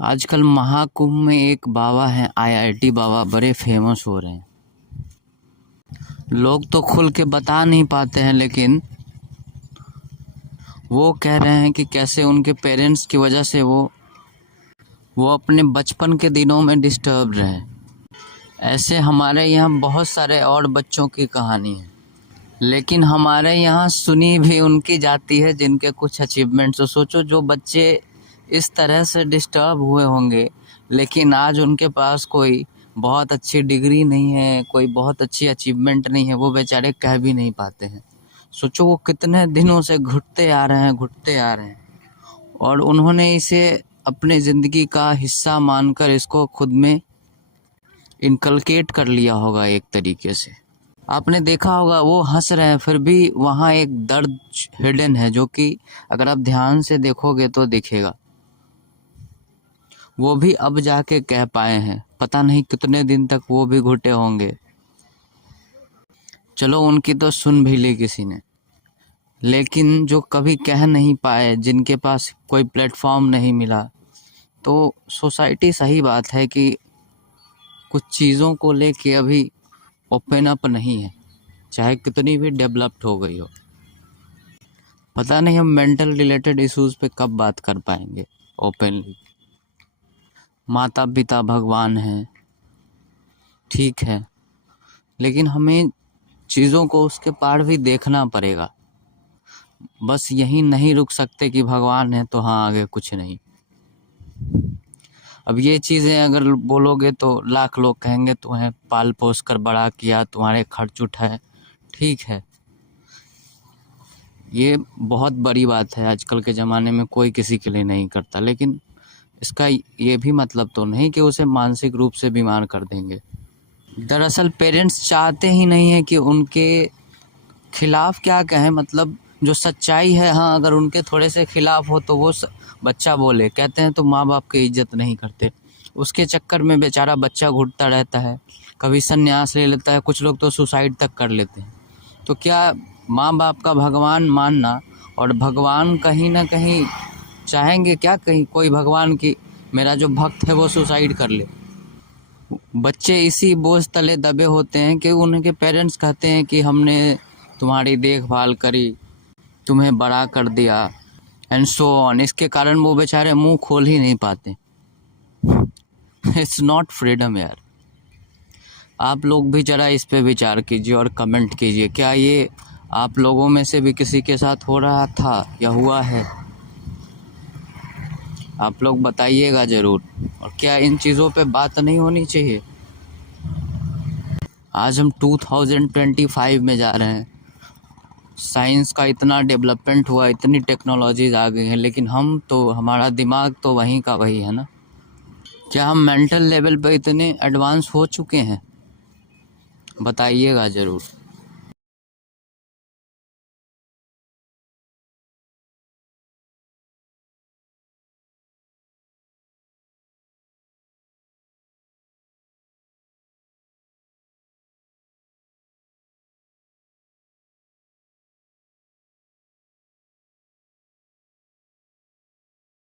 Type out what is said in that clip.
आजकल महाकुंभ में एक बाबा हैं, आईआईटी बाबा, बड़े फेमस हो रहे हैं। लोग तो खुल के बता नहीं पाते हैं, लेकिन वो कह रहे हैं कि कैसे उनके पेरेंट्स की वजह से वो अपने बचपन के दिनों में डिस्टर्ब रहे। ऐसे हमारे यहाँ बहुत सारे और बच्चों की कहानी है, लेकिन हमारे यहाँ सुनी भी उनकी जाती है जिनके कुछ अचीवमेंट्स। तो सोचो, जो बच्चे इस तरह से डिस्टर्ब हुए होंगे, लेकिन आज उनके पास कोई बहुत अच्छी डिग्री नहीं है, कोई बहुत अच्छी अचीवमेंट नहीं है, वो बेचारे कह भी नहीं पाते हैं। सोचो वो कितने दिनों से घुटते आ रहे हैं और उन्होंने इसे अपने ज़िंदगी का हिस्सा मानकर इसको खुद में इनकलकेट कर लिया होगा एक तरीके से। आपने देखा होगा वो हंस रहे हैं, फिर भी वहाँ एक दर्द हिडन है, जो कि अगर आप ध्यान से देखोगे तो दिखेगा। वो भी अब जाके कह पाए हैं, पता नहीं कितने दिन तक वो भी घुटे होंगे। चलो उनकी तो सुन भी ली किसी ने, लेकिन जो कभी कह नहीं पाए, जिनके पास कोई प्लेटफॉर्म नहीं मिला, तो सोसाइटी, सही बात है कि कुछ चीज़ों को लेके अभी ओपन अप नहीं है, चाहे कितनी भी डेवलप्ड हो गई हो। पता नहीं हम मेंटल रिलेटेड इश्यूज पे कब बात कर पाएंगे ओपनली। माता पिता भगवान हैं, ठीक है, लेकिन हमें चीज़ों को उसके पार भी देखना पड़ेगा। बस यही नहीं रुक सकते कि भगवान है तो हाँ, आगे कुछ नहीं। अब ये चीज़ें अगर बोलोगे तो लाख लोग कहेंगे तुम्हें पाल पोस कर बड़ा किया, तुम्हारे खर्च उठाए। ठीक है, ये बहुत बड़ी बात है, आजकल के ज़माने में कोई किसी के लिए नहीं करता, लेकिन इसका ये भी मतलब तो नहीं कि उसे मानसिक रूप से बीमार कर देंगे। दरअसल पेरेंट्स चाहते ही नहीं है कि उनके खिलाफ क्या कहें, मतलब जो सच्चाई है, हाँ, अगर उनके थोड़े से खिलाफ हो तो वो बच्चा बोले, कहते हैं तो माँ बाप की इज्जत नहीं करते। उसके चक्कर में बेचारा बच्चा घुटता रहता है, कभी संन्यास ले लेता है, कुछ लोग तो सुसाइड तक कर लेते हैं। तो क्या माँ बाप का भगवान मानना और भगवान कहीं ना कहीं चाहेंगे क्या, कहीं कोई भगवान की मेरा जो भक्त है वो सुसाइड कर ले? बच्चे इसी बोझ तले दबे होते हैं कि उनके पेरेंट्स कहते हैं कि हमने तुम्हारी देखभाल करी, तुम्हें बड़ा कर दिया, एंड सो ऑन। इसके कारण वो बेचारे मुंह खोल ही नहीं पाते। इट्स नॉट फ्रीडम यार। आप लोग भी जरा इस पे विचार कीजिए और कमेंट कीजिए, क्या ये आप लोगों में से भी किसी के साथ हो रहा था या हुआ है? आप लोग बताइएगा ज़रूर। और क्या इन चीज़ों पे बात नहीं होनी चाहिए? आज हम 2025 में जा रहे हैं, साइंस का इतना डेवलपमेंट हुआ, इतनी टेक्नोलॉजीज आ गई हैं, लेकिन हमारा दिमाग तो वहीं का वही है ना। क्या हम मेंटल लेवल पे इतने एडवांस हो चुके हैं? बताइएगा ज़रूर।